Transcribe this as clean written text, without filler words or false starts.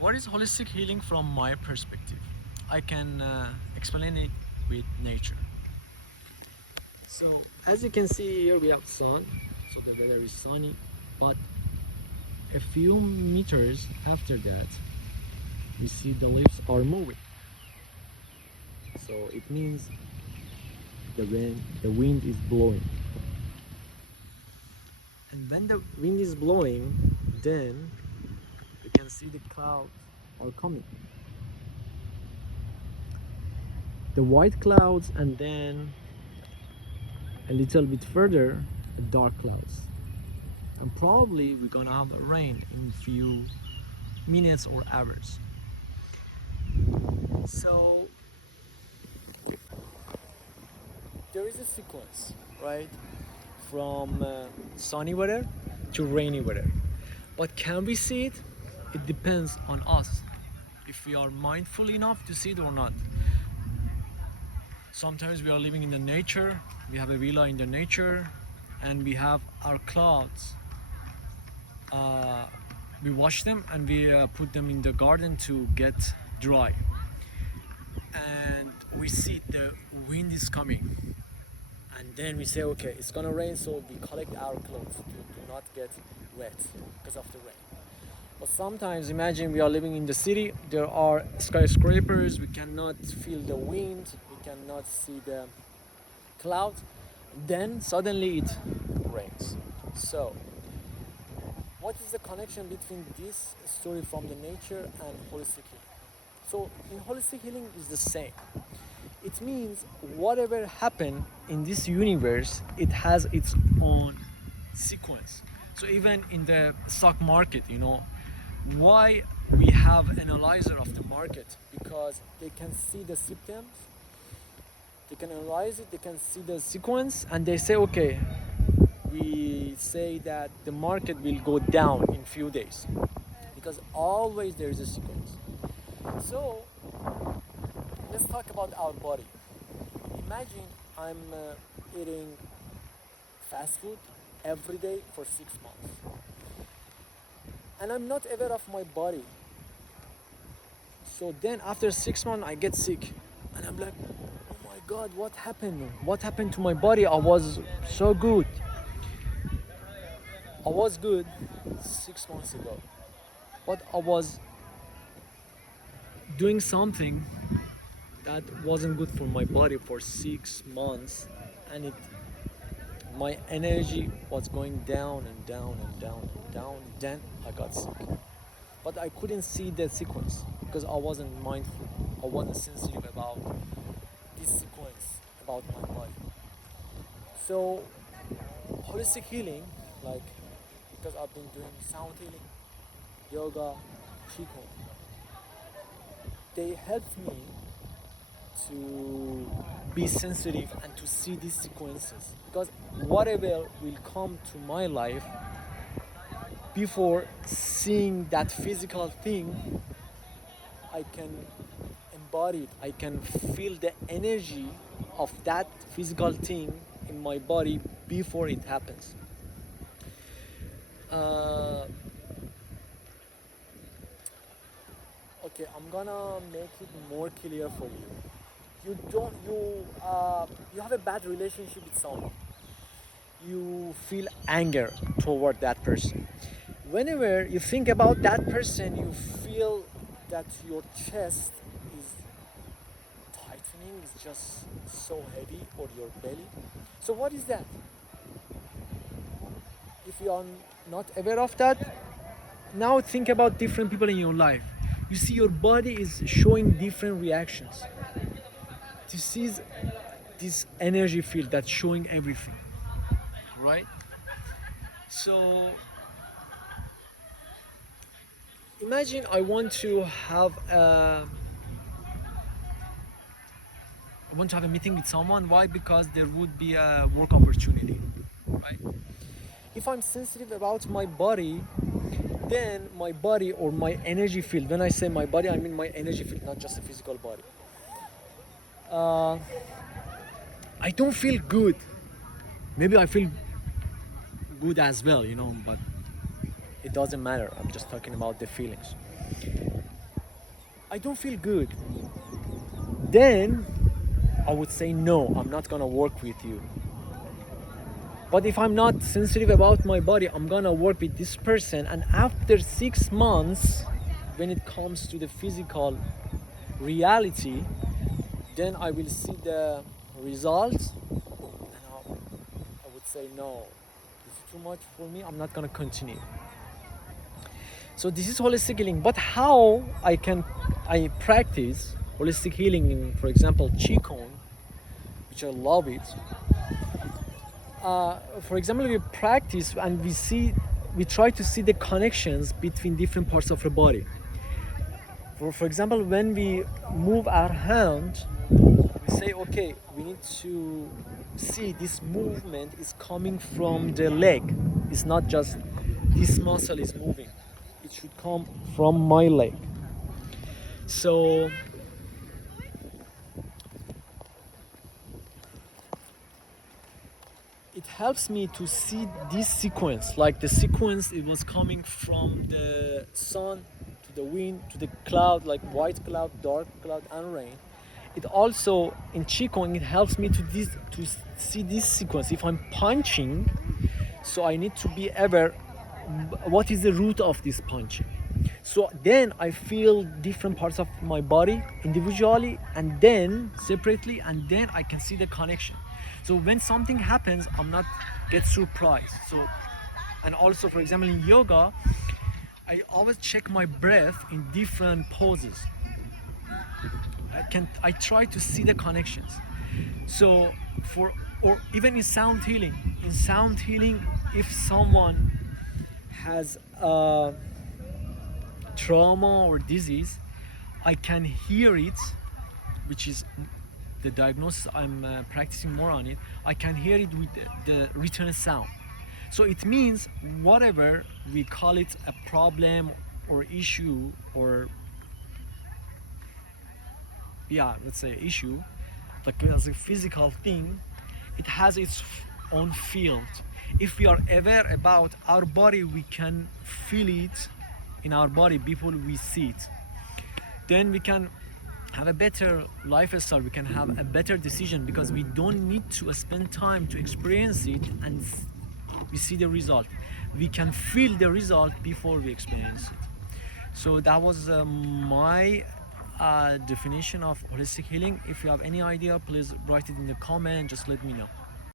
What is holistic healing from my perspective? I can explain it with nature. So, as you can see here, we have sun, so the weather is sunny, but a few meters after that, we see the leaves are moving. So it means the wind is blowing. And when the wind is blowing, then you can see the clouds are coming. The white clouds, and then a little bit further, the dark clouds. And probably we're gonna have rain in a few minutes or hours. So there is a sequence, right? From sunny weather to rainy weather. But can we see it? It depends on us, if we are mindful enough to see it or not. Sometimes we are living in the nature, we have a villa in the nature, and we have our clouds. We wash them and we put them in the garden to get dry. And we see the wind is coming. And then we say, okay, it's gonna rain, so we collect our clothes to not get wet because of the rain. But sometimes imagine we are living in the city, there are skyscrapers, we cannot feel the wind, we cannot see the clouds, then suddenly it rains. So, what is the connection between this story from the nature and holistic healing? So, in holistic healing is the same. It means whatever happened in this universe, it has its own sequence. So even in the stock market, why we have analyzer of the market? Because they can see the symptoms, they can analyze it, they can see the sequence, and they say, okay, we say that the market will go down in few days, because always there is a sequence. So let's talk about our body. Imagine I'm eating fast food every day for 6 months. And I'm not aware of my body. So then after 6 months I get sick. And I'm like, oh my God, what happened? What happened to my body? I was so good. I was good 6 months ago. But I was doing something that wasn't good for my body for 6 months, and my energy was going down and down and down and down. Then I got sick, but I couldn't see the sequence because I wasn't mindful, I wasn't sensitive about this sequence about my body. So holistic healing, like, because I've been doing sound healing, yoga, Qigong, they helped me to be sensitive and to see these sequences, because whatever will come to my life, before seeing that physical thing, I can embody it, I can feel the energy of that physical thing in my body before it happens. Okay, I'm gonna make it more clear for you. You have a bad relationship with someone, you feel anger toward that person. Whenever you think about that person, you feel that your chest is tightening, is just so heavy, or your belly. So what is that? If you are not aware of that, now think about different people in your life. You see your body is showing different reactions. This is this energy field that's showing everything, right? So imagine I want to have a meeting with someone. Why? Because there would be a work opportunity, right? If I'm sensitive about my body, then my body or my energy field, when I say my body, I mean my energy field, not just a physical body, I don't feel good. Maybe I feel good as well, but it doesn't matter. I'm just talking about the feelings. I don't feel good, then I would say no, I'm not gonna work with you. But if I'm not sensitive about my body, I'm gonna work with this person, and after 6 months, when it comes to the physical reality, then I will see the results, and I would say no, it's too much for me, I'm not gonna continue. So this is holistic healing. But how I practice holistic healing in, for example, Qigong, which I love it. For example, we practice and we try to see the connections between different parts of the body. For example, when we move our hand, we say, okay, we need to see this movement is coming from the leg. It's not just this muscle is moving. It should come from my leg. So it helps me to see this sequence, like the sequence it was coming from the sun to the wind to the cloud, like white cloud, dark cloud, and rain. It also in Qigong it helps me to see this sequence. If I'm punching, so I need to be aware what is the root of this punching. So then I feel different parts of my body individually and then separately, and then I can see the connection. So when something happens, I'm not get surprised. So, and also, for example, in yoga, I always check my breath in different poses. I try to see the connections. So or even in sound healing. In sound healing, if someone has trauma or disease, I can hear it, which is the diagnosis I'm practicing more on it. I can hear it with the written sound. So it means whatever we call it, a problem or issue, or let's say issue, like as a physical thing, it has its own field. If we are aware about our body, we can feel it in our body before we see it. Then we can have a better lifestyle, we can have a better decision, because we don't need to spend time to experience it and we see the result. We can feel the result before we experience it. So that was my definition of holistic healing. If you have any idea, please write it in the comment, just let me know.